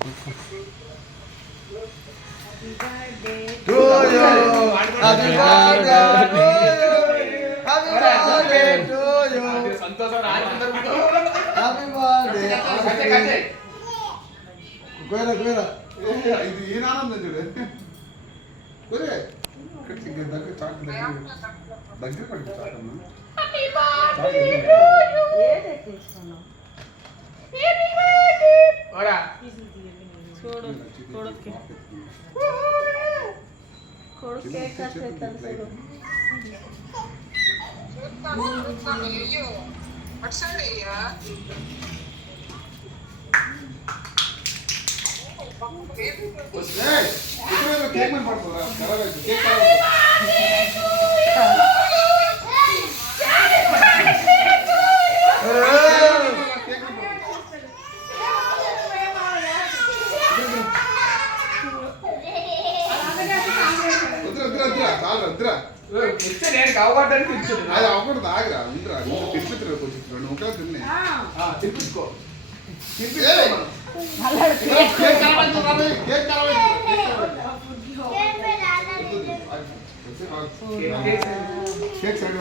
ఇది ఏం ఆనందం చూడు దగ్గర పడి కేక్ మన పడుతుందా కేక్ నేను కావడానికి తెచ్చాను. అది అవ్వకూడదు, ఆగరా ఉండరా తినిపిస్తారు కొంచెం రెండు ముక్కలు తిన్నాయి తినిపించుకో. కేక్ సైడ్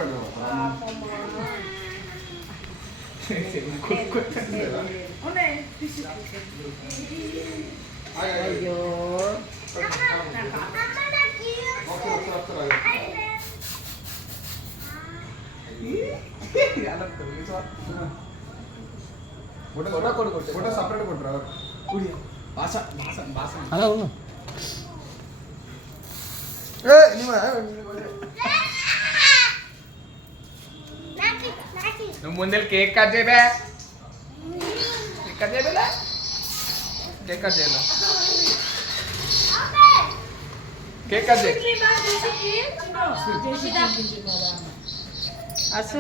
పడ్డా ఫోటో సపరేట్ కొట్టరా అలా ఉన్నా నువ్వు ముందే కేక్ కట్ చేయబే. కేక్ కట్ చేయబేలా, కేక్ కట్ చేయాల, కేక్ కట్ చేయి. అసు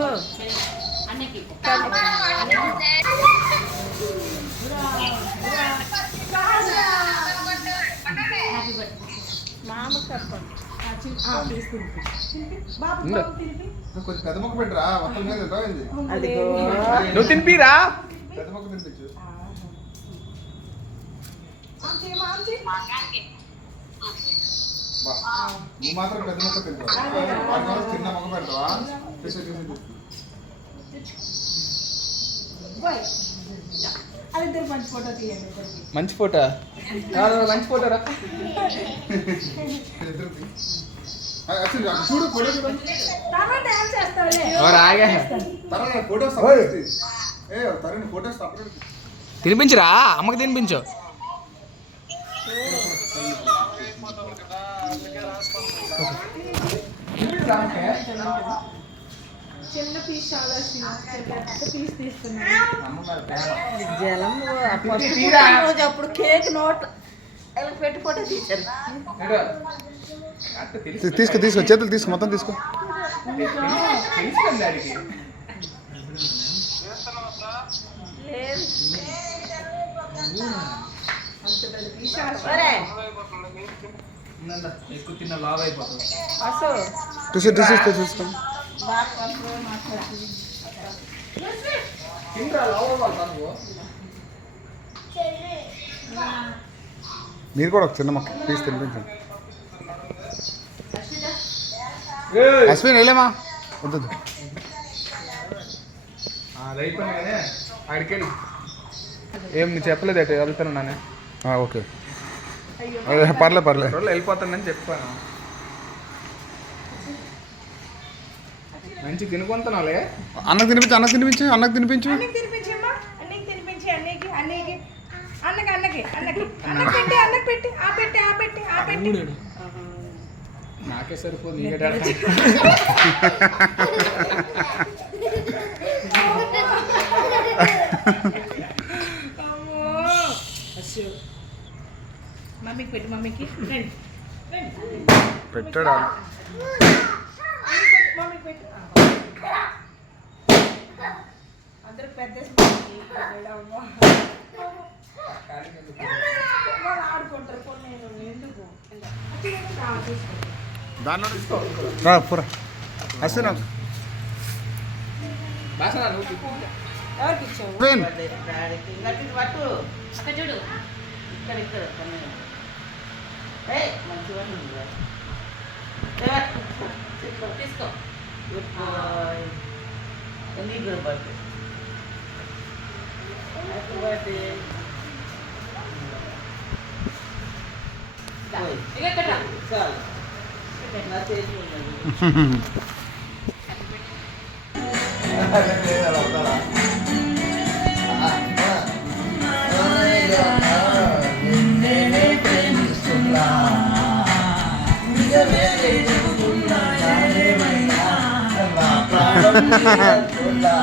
కొంచెం పెద్ద మొక్క పెట్టరా మొత్తం మీద నువ్వు తినిపిరా. పెద్ద మొక్క తినిపించు. నువ్వు మాత్రం పెద్ద మొక్క తింటావా, వాటి కోసం చిన్న మొక్క పెడతావా? మంచి ఫోటో, మంచి ఫోటో రా. చూడు ఫోటో చూడు ఫోటోస్ తరుణ్ ఫోటోస్ సపరేట్ తినిపించురా, అమ్మకి తినిపించు. చిన్న పీస్ చాలా పీస్ తీసుకున్నాను. జలం రోజు అప్పుడు కేక్ నోట్ పెట్టి ఫోటో తీసారు. తీసుకో తీసుకో చేతులు తీసుకో మొత్తం తీసుకో. ఎక్కువ తిన్న లావ్ అయిపోతుంది. తీసుకో మీరు కూడా ఒక చిన్న మొక్క ప్లీజ్ తినిపించండి. అశ్విన్ వెళ్ళేమా వద్దు అడికెళ్ళి ఏం నువ్వు చెప్పలేదు అటు వెళ్తున్నానే. ఓకే పర్లేదు పర్లేదు వెళ్ళిపోతానని చెప్పాను. మంచి తినుకుంటున్నాలే. అన్నకు తినిపించు అన్నకు తినిపించు అన్నకు తినిపించు తినిపించమ్మా, అన్నకి తినిపించి అన్నకి అన్నకి అన్నకి అన్నకి అన్నకి అన్నకి పెట్టి అన్నకి పెట్టి ఆ పెట్టి ఆ పెట్టి ఆ పెట్టి. నాకే సరిపోదు. మమ్మీకి పెట్టి మమ్మీకి పెట్టాడా మమ్మీకి పెట్టి అందరికి పెద్ద ఆడుకుంటారు కొన్ని ఎందుకు దానిలో పూరా అశ్విన్ ఎవరికి ఇచ్చావు? Win. పట్టు ఇక్కడ కన్నయ్య. మంచిగా ఉంది తీసుకో. నీకు కూడా బర్త్డే. Happy birthday. ఇక ఇక్కడ రా. చాలు నా చేతి ఉన్నది. అలా అవుతారా? నిన్నే ప్రేమిస్తున్నా నిజమే చెబుతున్నా న్యాయమైనా నా ప్రాణం నీదంటున్నా.